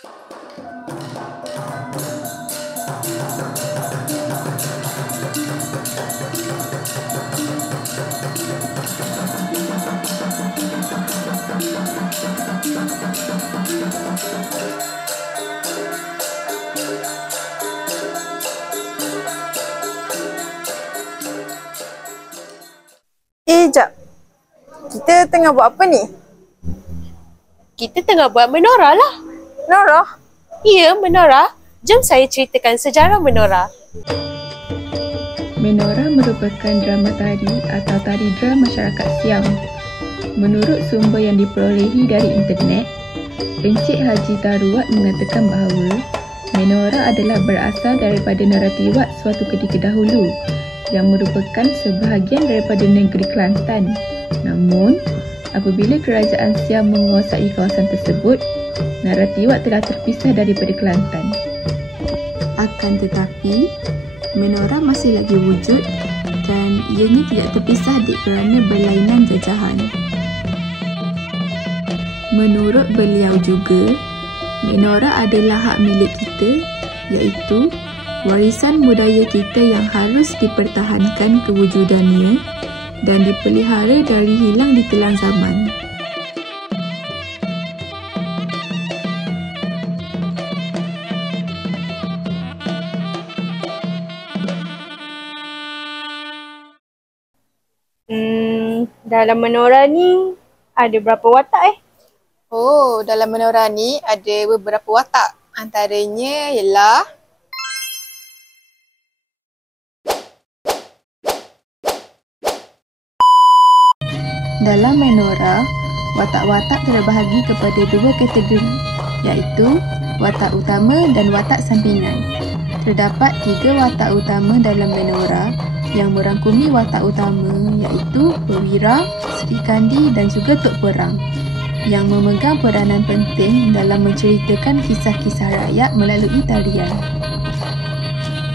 Jap. Kita tengah buat apa ni? Kita tengah buat menorah lah. Menorah? Ya, menorah. Jom saya ceritakan sejarah menorah. Menorah merupakan drama tari atau tari dram masyarakat Siam. Menurut sumber yang diperolehi dari internet, Encik Haji Taruwat mengatakan bahawa menorah adalah berasal daripada Naratiwat suatu ketika dahulu yang merupakan sebahagian daripada negeri Kelantan. Namun, apabila kerajaan Siam menguasai kawasan tersebut, Naratiwat telah terpisah daripada Kelantan. Akan tetapi, menorah masih lagi wujud dan ianya tidak terpisah kerana berlainan jajahan. Menurut beliau juga, menorah adalah hak milik kita, iaitu warisan budaya kita yang harus dipertahankan kewujudannya dan dipelihara dari hilang ditelan zaman. Dalam menorah ni ada berapa watak Oh, dalam menorah ni ada beberapa watak. Antaranya ialah dalam menorah, watak-watak terbahagi kepada dua kategori, iaitu watak utama dan watak sampingan. Terdapat 3 watak utama dalam menorah yang merangkumi watak utama iaitu Perwira, Sri Kandi dan juga Tok Perang yang memegang peranan penting dalam menceritakan kisah-kisah rakyat melalui tarian.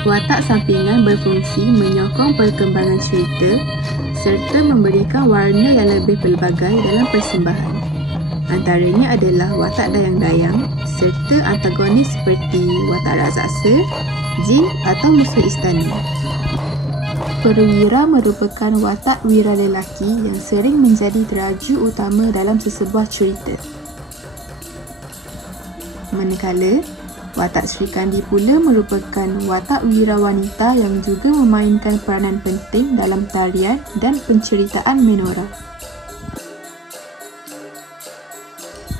Watak sampingan berfungsi menyokong perkembangan cerita serta memberikan warna yang lebih pelbagai dalam persembahan. Antaranya adalah watak dayang-dayang serta antagonis seperti watak raksasa, jin atau musuh istana. Perwira merupakan watak wira lelaki yang sering menjadi teraju utama dalam sesebuah cerita. Manakala, watak Sri Kandi pula merupakan watak wira wanita yang juga memainkan peranan penting dalam tarian dan penceritaan menorah.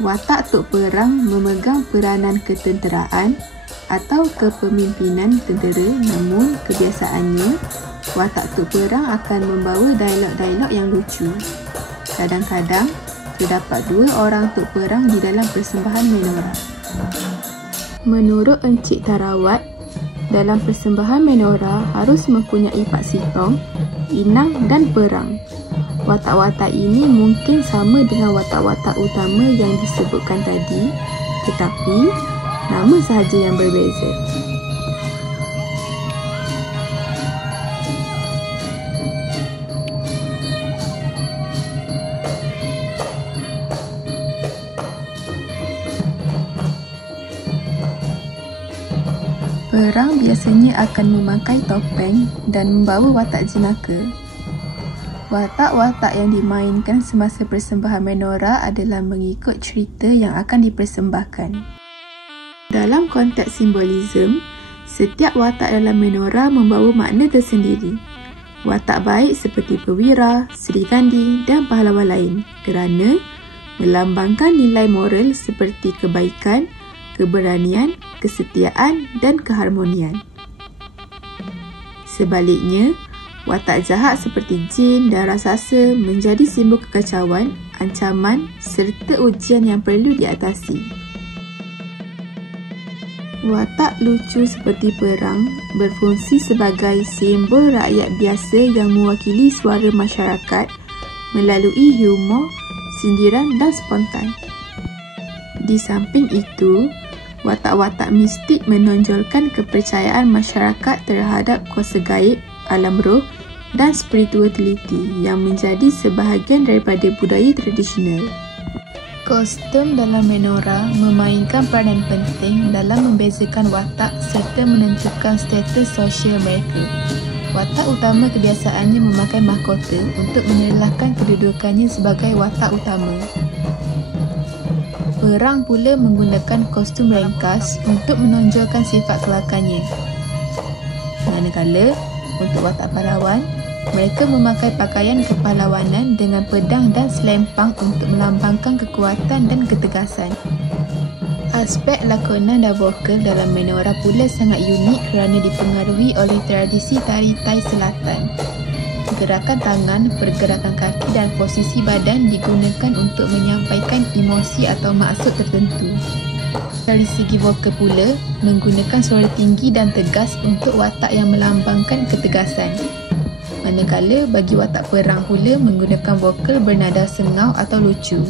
Watak Tok Perang memegang peranan ketenteraan atau kepemimpinan tentera, namun kebiasaannya watak Tok Perang akan membawa dialog-dialog yang lucu. Kadang-kadang terdapat 2 orang Tok Perang di dalam persembahan menorah. Menurut Encik Tarawat, dalam persembahan menorah harus mempunyai Pak Sitong, Inang dan Perang. Watak-watak ini mungkin sama dengan watak-watak utama yang disebutkan tadi, tetapi nama sahaja yang berbeza. Perang biasanya akan memakai topeng dan membawa watak jenaka. Watak-watak yang dimainkan semasa persembahan menorah adalah mengikut cerita yang akan dipersembahkan. Dalam konteks simbolisme, setiap watak dalam menorah membawa makna tersendiri. Watak baik seperti Perwira, Sri Kandi dan pahlawan lain kerana melambangkan nilai moral seperti kebaikan, keberanian, kesetiaan dan keharmonian. Sebaliknya, watak jahat seperti jin dan raksasa menjadi simbol kekacauan, ancaman serta ujian yang perlu diatasi. Watak lucu seperti Perang berfungsi sebagai simbol rakyat biasa yang mewakili suara masyarakat melalui humor, sindiran dan spontan. Di samping itu, watak-watak mistik menonjolkan kepercayaan masyarakat terhadap kuasa gaib, alam roh dan spiritualiti yang menjadi sebahagian daripada budaya tradisional. Kostum dalam menorah memainkan peranan penting dalam membezakan watak serta menentukan status sosial mereka. Watak utama kebiasaannya memakai mahkota untuk menelahkan kedudukannya sebagai watak utama. Perang pula menggunakan kostum ringkas untuk menonjolkan sifat kelakarnya. Manakala, untuk watak pahlawan, mereka memakai pakaian kepahlawanan dengan pedang dan selempang untuk melambangkan kekuatan dan ketegasan. Aspek lakonan dan vokal dalam menorah pula sangat unik kerana dipengaruhi oleh tradisi tari Thai Selatan. Gerakan tangan, pergerakan kaki dan posisi badan digunakan untuk menyampaikan emosi atau maksud tertentu. Dari segi vokal pula, menggunakan suara tinggi dan tegas untuk watak yang melambangkan ketegasan. Manakala bagi watak perang pula menggunakan vokal bernada sengau atau lucu.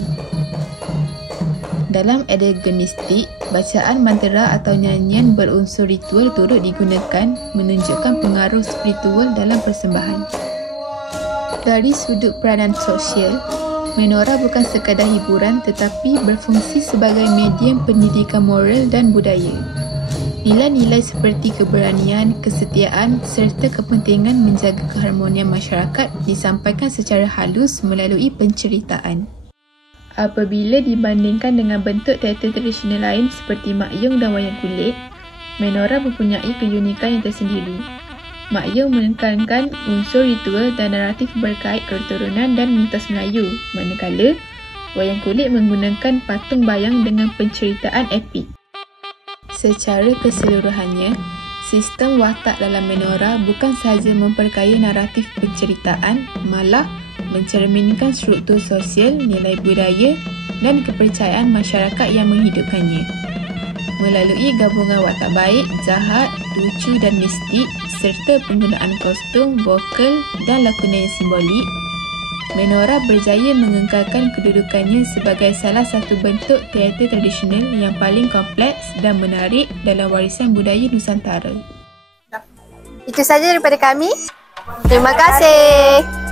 Dalam edeganistik, bacaan mantra atau nyanyian berunsur ritual turut digunakan menunjukkan pengaruh spiritual dalam persembahan. Dari sudut peranan sosial, menorah bukan sekadar hiburan tetapi berfungsi sebagai medium pendidikan moral dan budaya. Nilai-nilai seperti keberanian, kesetiaan serta kepentingan menjaga keharmonian masyarakat disampaikan secara halus melalui penceritaan. Apabila dibandingkan dengan bentuk teater tradisional lain seperti makyung dan wayang kulit, menorah mempunyai keunikan yang tersendiri. Makyung menekankan unsur ritual dan naratif berkait keturunan dan mitos Melayu, manakala wayang kulit menggunakan patung bayang dengan penceritaan epik. Secara keseluruhannya, sistem watak dalam menorah bukan sahaja memperkaya naratif penceritaan, malah mencerminkan struktur sosial, nilai budaya dan kepercayaan masyarakat yang menghidupkannya. Melalui gabungan watak baik, jahat, lucu dan mistik serta penggunaan kostum, vokal dan lakonan yang simbolik, menorah berjaya mengekalkan kedudukannya sebagai salah satu bentuk teater tradisional yang paling kompleks dan menarik dalam warisan budaya Nusantara. Itu saja daripada kami. Terima kasih.